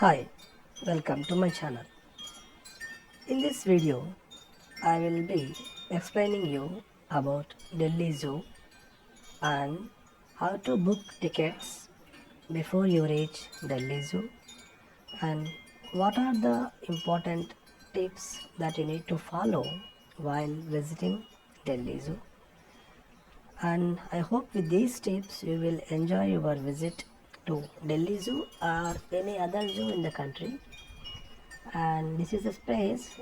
Hi, welcome to my channel. In this video, I will be explaining you about Delhi Zoo and how to book tickets before you reach Delhi Zoo and what are the important tips that you need to follow while visiting Delhi Zoo. And I hope with these tips you will enjoy your visit to Delhi Zoo or any other zoo in the country. And this is a space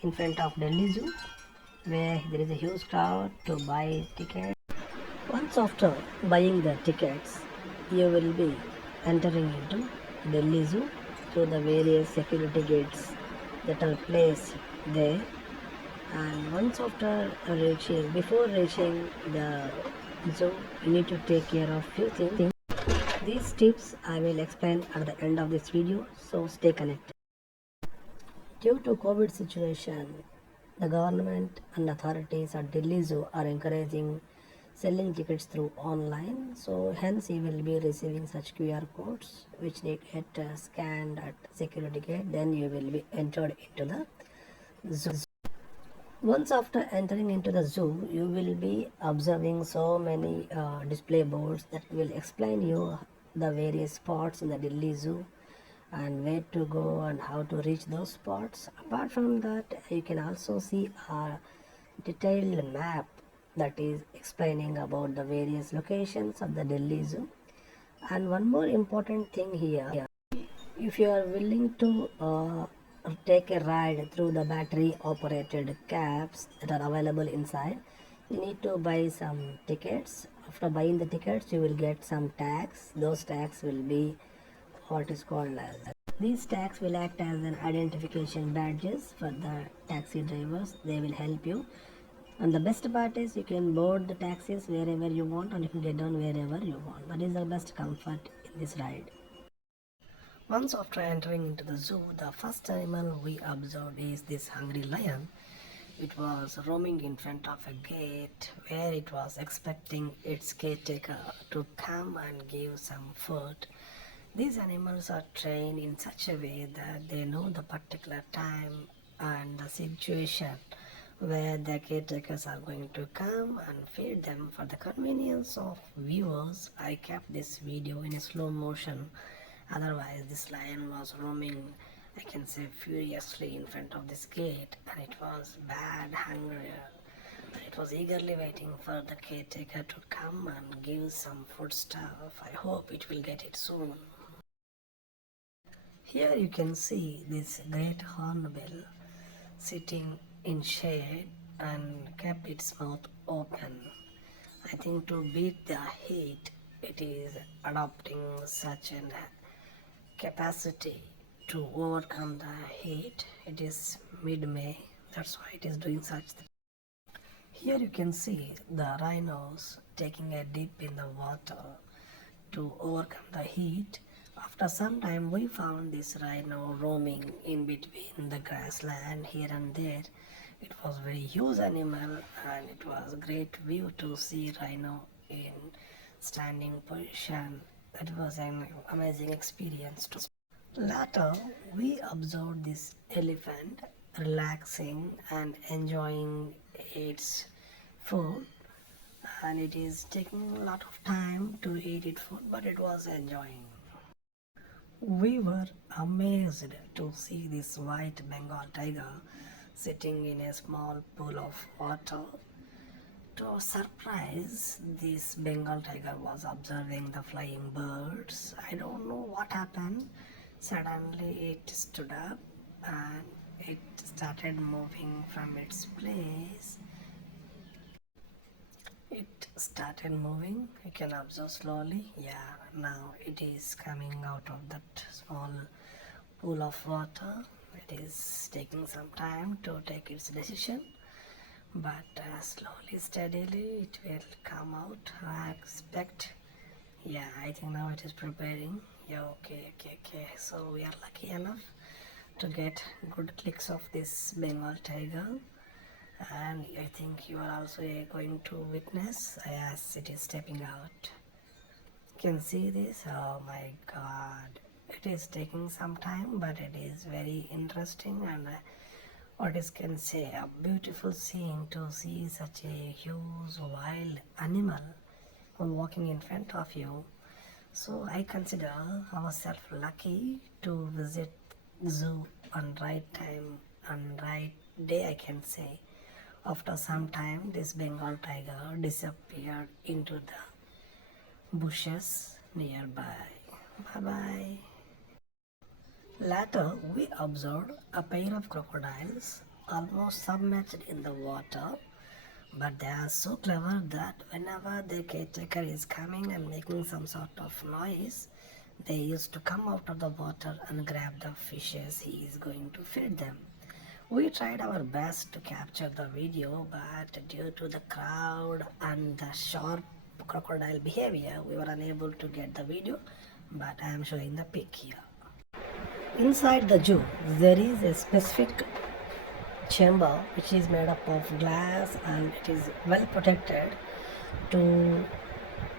in front of Delhi Zoo where there is a huge crowd to buy tickets. Once after buying the tickets, you will be entering into Delhi Zoo through the various security gates that are placed there. And once after before reaching the zoo, you need to take care of few things. These tips I will explain at the end of this video, so stay connected. Due to COVID situation, the government and authorities at Delhi Zoo are encouraging selling tickets through online. So hence you will be receiving such QR codes which need get scanned at security gate. Then you will be entered into the zoo. Once after entering into the zoo, you will be observing so many display boards that will explain you the various spots in the Delhi Zoo and where to go and how to reach those spots. Apart from that, you can also see a detailed map that is explaining about the various locations of the Delhi Zoo. And one more important thing here, if you are willing to take a ride through the battery operated cabs that are available inside, you need to buy some tickets. After buying the tickets, you will get some tags. Those tags will be what is called as, these tags will act as an identification badges for the taxi drivers. They will help you, and the best part is you can board the taxis wherever you want and you can get down wherever you want. That is the best comfort in this ride. Once after entering into the zoo, the first animal we observed is this hungry lion. It was roaming in front of a gate where it was expecting its caretaker to come and give some food. These animals are trained in such a way that they know the particular time and the situation where the caretakers are going to come and feed them. For the convenience of viewers, I kept this video in a slow motion. Otherwise, this lion was roaming, I can say, furiously in front of this gate, and it was bad hungry. It was eagerly waiting for the caretaker to come and give some food stuff. I hope it will get it soon. Here you can see this great hornbill sitting in shade and kept its mouth open. I think to beat the heat, it is adopting such an capacity to overcome the heat. It is mid-May, that's why it is doing such thing. Here you can see the rhinos taking a dip in the water to overcome the heat. After some time we found this rhino roaming in between the grassland here and there. It was very huge animal and it was a great view to see rhino in standing position. That was an amazing experience too. Later, we observed this elephant relaxing and enjoying its food, and it is taking a lot of time to eat its food, but it was enjoying. We were amazed to see this white Bengal tiger sitting in a small pool of water. To our surprise, this Bengal tiger was observing the flying birds. I don't know what happened. Suddenly it stood up and it started moving from its place. It started moving. You can observe slowly. Yeah, now it is coming out of that small pool of water. It is taking some time to take its decision, but slowly, steadily, it will come out. I expect. Yeah, I think now it is preparing. Yeah, okay. So we are lucky enough to get good clicks of this Bengal tiger, and I think you are also going to witness as it is stepping out. You can see this. Oh my God, it is taking some time, but it is very interesting and what is can say a beautiful scene to see such a huge wild animal walking in front of you. So I consider ourselves lucky to visit zoo on right time and right day, I can say. After some time, this Bengal tiger disappeared into the bushes nearby. Bye bye. Later, we observed a pair of crocodiles almost submerged in the water, but they are so clever that whenever their caretaker is coming and making some sort of noise, they used to come out of the water and grab the fishes he is going to feed them. We tried our best to capture the video, but due to the crowd and the sharp crocodile behavior, we were unable to get the video, but I am showing the pic here. Inside the zoo, there is a specific chamber which is made up of glass and it is well protected to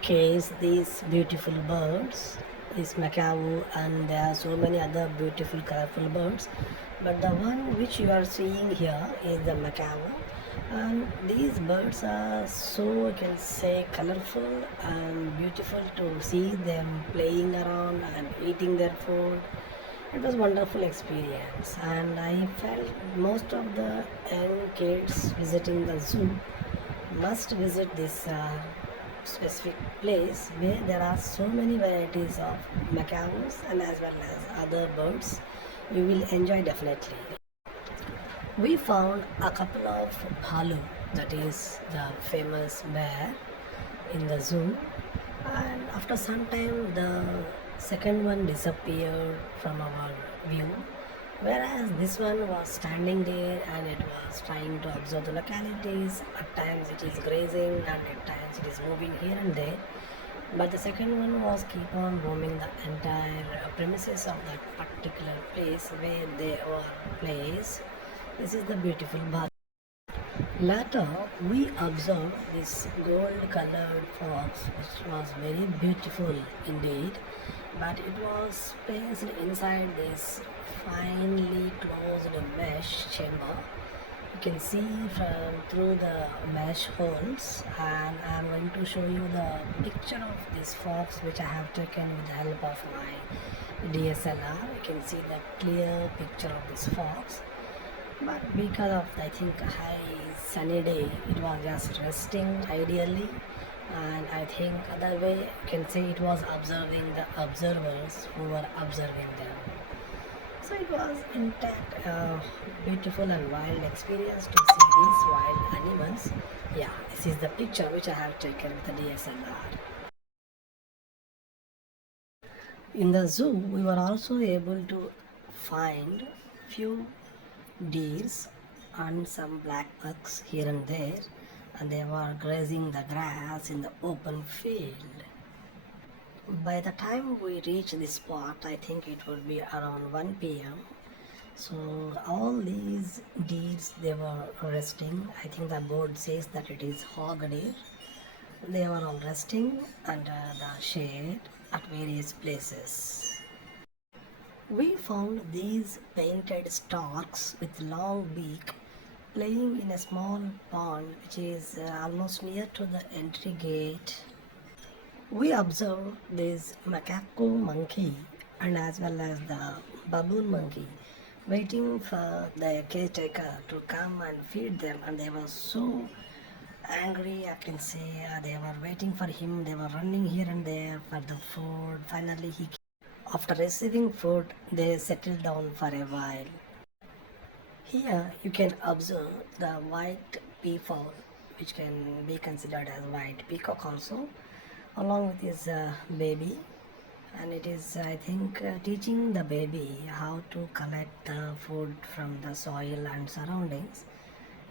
case these beautiful birds, this macaw, and there are so many other beautiful colorful birds, but the one which you are seeing here is the macaw, and these birds are so, I can say, colorful and beautiful to see them playing around and eating their food. It was wonderful experience, and I felt most of the young kids visiting the zoo must visit this specific place where there are so many varieties of macaws and as well as other birds. You will enjoy definitely. We found a couple of bhalu, that is the famous bear in the zoo, and after some time the second one disappeared from our view, whereas this one was standing there and it was trying to observe the localities. At times it is grazing and at times it is moving here and there, but the second one was keep on roaming the entire premises of that particular place where they were placed. This is the beautiful bath. Later, we observed this gold colored fox, which was very beautiful indeed, but it was placed inside this finely closed mesh chamber. You can see from through the mesh holes, and I am going to show you the picture of this fox which I have taken with the help of my DSLR. You can see the clear picture of this fox, but because of I think high sunny day, it was just resting ideally, and I think other way you can say it was observing the observers who were observing them. So it was intact, beautiful and wild experience to see these wild animals. Yeah, this is the picture which I have taken with the DSLR. In the zoo, we were also able to find few deers and some black bucks here and there, and they were grazing the grass in the open field. By the time we reached this spot, I think it would be around 1 p.m. So all these deers, they were resting. I think the board says that it is hog deer. They were all resting under the shade at various places. We found these painted storks with long beak playing in a small pond which is almost near to the entry gate. We observed this macaco monkey and as well as the baboon monkey waiting for the caretaker to come and feed them, and they were so angry, I can say. They were waiting for him, they were running here and there for the food. Finally he came. After receiving food, they settled down for a while. Here you can observe the white peafowl, which can be considered as white peacock also, along with his baby, and it is I think teaching the baby how to collect the food from the soil and surroundings,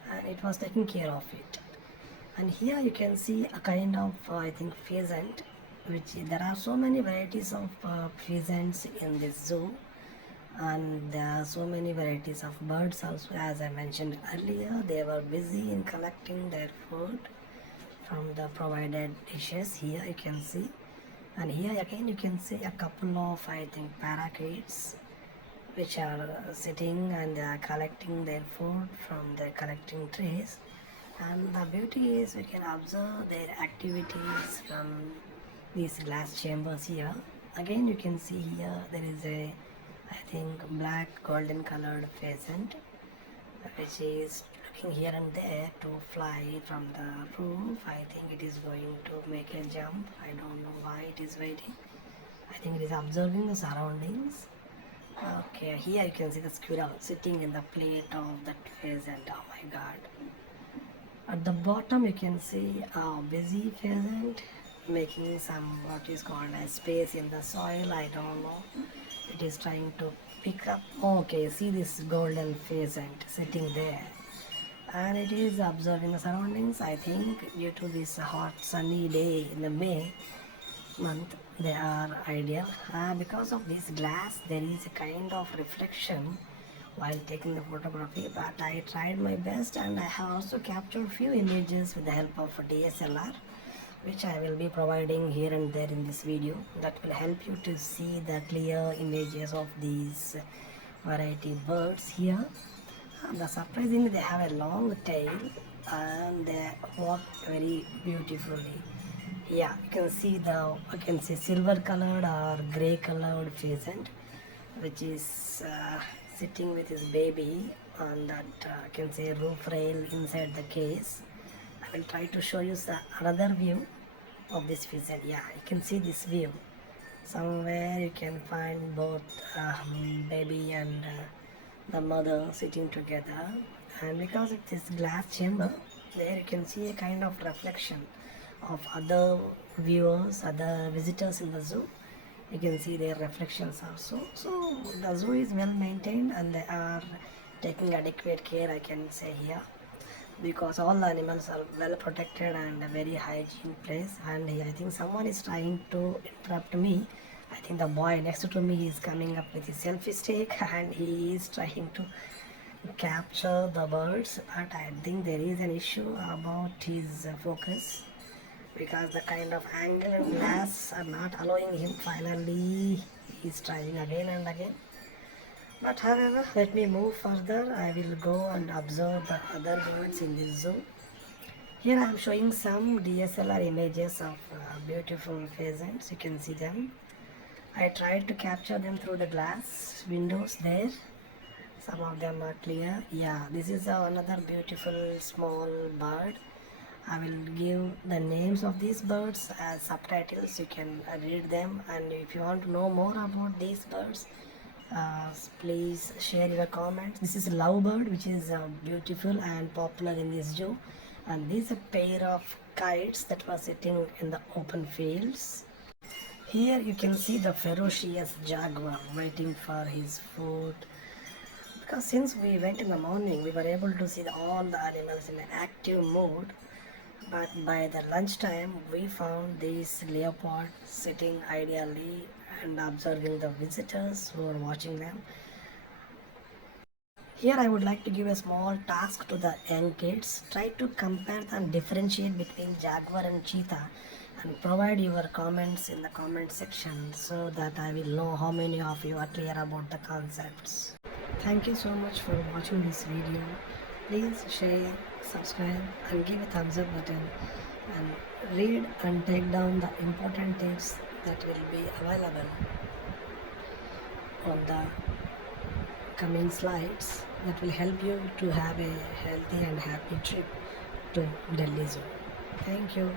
and it was taking care of it. And here you can see a kind of I think pheasant, which there are so many varieties of pheasants in this zoo, and there are so many varieties of birds also. As I mentioned earlier, they were busy in collecting their food from the provided dishes. Here you can see, And here again you can see a couple of, I think, parakeets which are sitting and they are collecting their food from their collecting trees. And the beauty is we can observe their activities from these glass chambers here. Again you can see here there is a, I think, black golden colored pheasant which is looking here and there to fly from the roof. I think it is going to make a jump. I don't know why it is waiting. I think it is observing the surroundings. Okay, here you can see the squirrel sitting in the plate of that pheasant. Oh my god. At the bottom you can see a busy pheasant making some what is called as space in the soil. I don't know. It is trying to pick up. Okay, see this golden pheasant sitting there. And it is observing the surroundings. I think due to this hot sunny day in the May month they are ideal. Because of this glass there is a kind of reflection while taking the photography, but I tried my best and I have also captured few images with the help of a DSLR, which I will be providing here and there in this video. That will help you to see the clear images of these variety birds here. And surprisingly they have a long tail and they walk very beautifully. Yeah, you can see the, you can see silver colored or gray colored pheasant which is sitting with his baby on that can say roof rail inside the case. I will try to show you another view of this pheasant. Yeah, you can see this view. Somewhere you can find both baby and the mother sitting together, and because of this glass chamber there you can see a kind of reflection of other viewers, other visitors in the zoo. You can see their reflections also. So the zoo is well maintained and they are taking adequate care, I can say here, because all the animals are well protected and a very hygiene place. And I think someone is trying to interrupt me. I think the boy next to me is coming up with his selfie stick and he is trying to capture the birds, but I think there is an issue about his focus, because the kind of angle and glass are not allowing him. Finally he is trying again and again. But however, let me move further. I will go and observe the other birds in this zoo. Here I am showing some DSLR images of beautiful pheasants. You can see them. I tried to capture them through the glass windows there. Some of them are clear. Yeah, this is another beautiful small bird. I will give the names of these birds as subtitles. You can read them, and if you want to know more about these birds, please share your comments. This is a lovebird which is beautiful and popular in this zoo, and this is a pair of kites that were sitting in the open fields. Here you can see the ferocious jaguar waiting for his food, because since we went in the morning we were able to see all the animals in an active mood. But by the lunchtime we found these leopards sitting ideally and observing the visitors who are watching them. Here I would like to give a small task to the young kids. Try to compare and differentiate between jaguar and cheetah and provide your comments in the comment section so that I will know how many of you are clear about the concepts. Thank you so much for watching this video. Please share, subscribe and give a thumbs up button, and read and take down the important tips that will be available on the coming slides that will help you to have a healthy and happy trip to Delhi Zoo. Thank you.